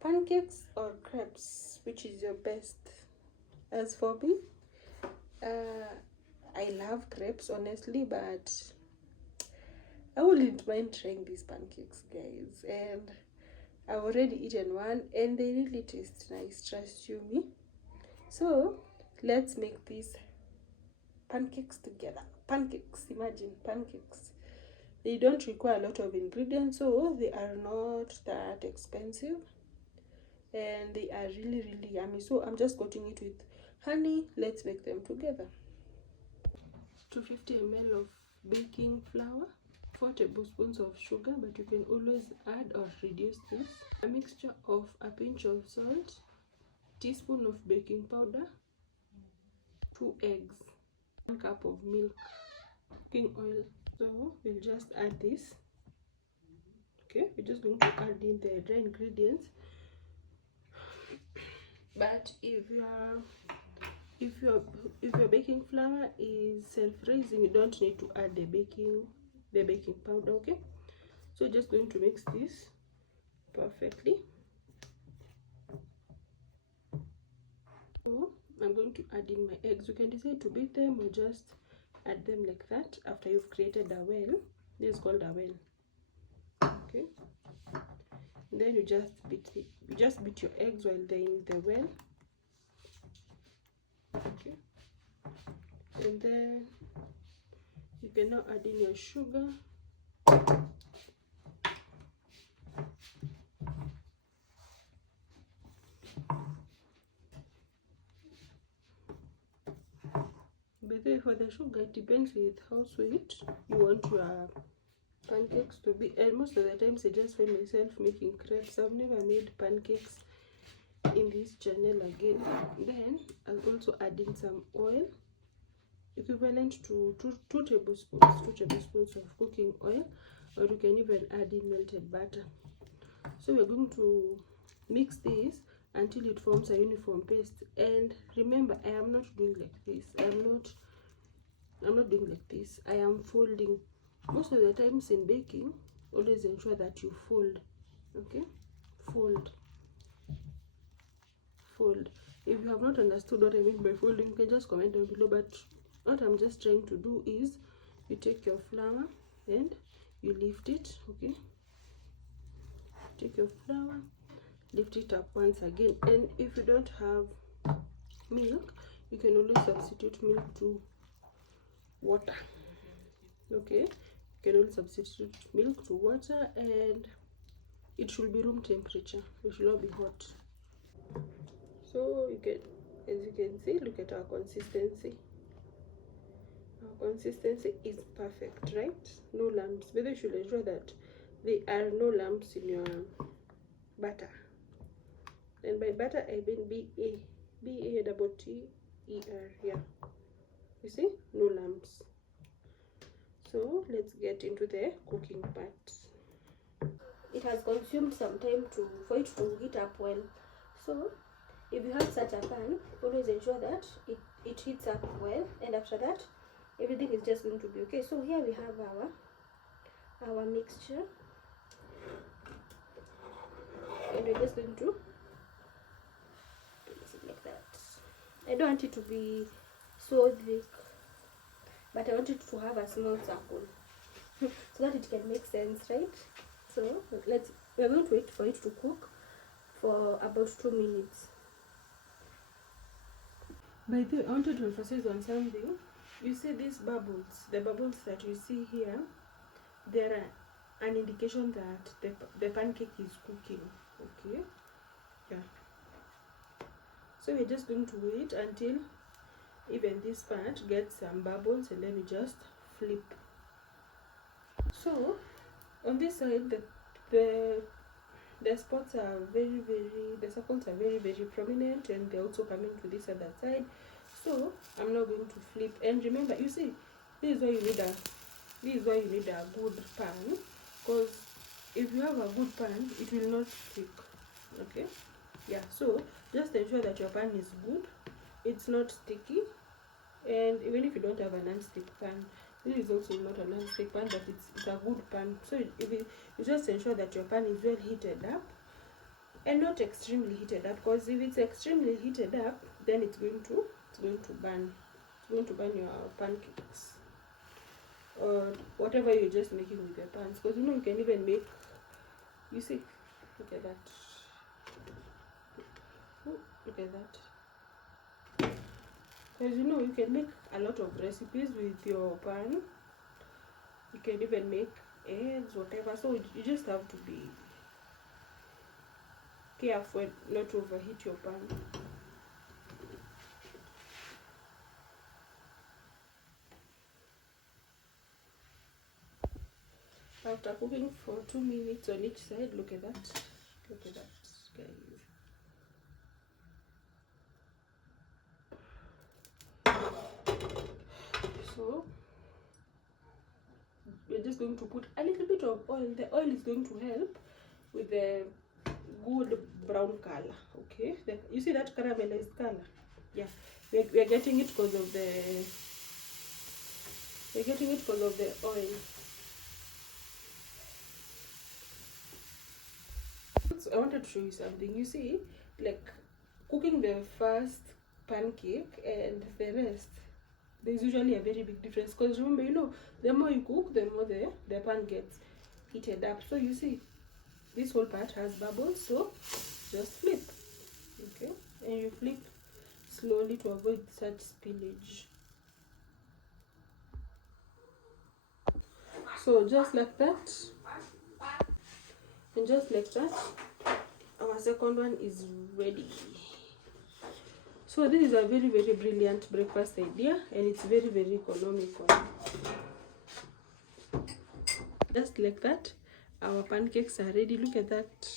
Pancakes or crepes, which is your best? As for me, I love crepes honestly, but I wouldn't mind trying these pancakes, guys. And I've already eaten one and they really taste nice, trust you me. So let's make these pancakes together. Pancakes, imagine pancakes. They don't require a lot of ingredients, so they are not that expensive, and they are really really yummy. So I'm just coating it with honey. Let's make them together. 250 ml of baking flour, 4 tablespoons of sugar, but you can always add or reduce this, a mixture of a pinch of salt, teaspoon of baking powder, 2 eggs, 1 cup of milk, cooking oil. So we'll just add this. Okay, we're just going to add in the dry ingredients. But if your baking flour is self-raising, you don't need to add the baking powder. Okay, so just going to mix this perfectly. So I'm going to add in my eggs. You can decide to beat them or just add them like that after you've created a well. This is called a well. Okay, and then you just beat your eggs while they're in the well. Okay, and then you can now add in your sugar. By the way, for the sugar, it depends with how sweet you want your pancakes to be. And most of the times I just find myself making crepes. I've never made pancakes in this channel again. Then I'll also add in some oil, equivalent to 2 tablespoons of cooking oil, or you can even add in melted butter. So we're going to mix this until it forms a uniform paste. And remember, I am not doing like this. I'm not doing like this. I am folding. Most of the times in baking, always ensure that you fold. Okay, fold. If you have not understood what I mean by folding, you can just comment down below. But what I'm just trying to do is, you take your flour and you lift it. Okay, take your flour, lift it up once again. And if you don't have milk, you can always substitute milk to water. Okay, you can always substitute milk to water, and it should be room temperature. It should not be hot. So you can, as you can see, look at our consistency. Our consistency is perfect, right? No lumps. But you should ensure that there are no lumps in your butter. And by butter I mean B-A-T-T-E-R. Yeah, you see, no lumps. So let's get into the cooking part. It has consumed some time for it to heat up well. So if you have such a pan, always ensure that it heats up well, and after that everything is just going to be okay. So here we have our mixture, and we're just going to mix it like that. I don't want it to be so thick, but I want it to have a small circle so that it can make sense, right? So we're going to wait for it to cook for about 2 minutes. By the way, I wanted to emphasize on something. You see these bubbles, the bubbles that you see here, they're an indication that the pancake is cooking. Okay, yeah. So we're just going to wait until even this part gets some bubbles, and then we just flip. So on this side, the spots are the circles are very prominent, and they're also coming to this other side. So I'm now going to flip. And remember, you see, this is why you need a good pan, because if you have a good pan, it will not stick. Okay, yeah. So just ensure that your pan is good, it's not sticky. And even if you don't have a non-stick pan, this is also not a non-stick pan, but it's a good pan. So you just ensure that your pan is well heated up, and not extremely heated up, because if it's extremely heated up, then it's going to burn. It's going to burn your pancakes or whatever you're just making with your pans. Because you can even make, you see, look at that. Look at that. Because you can make a lot of recipes with your pan. You can even make eggs, whatever. So you just have to be careful not to overheat your pan. After cooking for 2 minutes on each side, look at that. Look at that, guys. So we're just going to put a little bit of oil. The oil is going to help with the good brown color. Okay, you see that caramelized color? Yeah, we're getting it because of the oil. So I wanted to show you something. You see, like cooking the first pancake and the rest, there's usually a very big difference, because remember, the more you cook, the more the pan gets heated up. So you see, this whole part has bubbles, so just flip, okay, and you flip slowly to avoid such spillage. So just like that, and just like that, our second one is ready. So this is a very, very brilliant breakfast idea, and it's very, very economical. Just like that, our pancakes are ready. Look at that.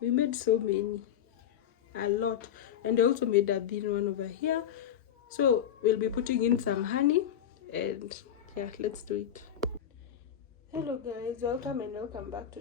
We made so many, a lot, and I also made a thin one over here. So we'll be putting in some honey, and yeah, let's do it. Hello guys, welcome back to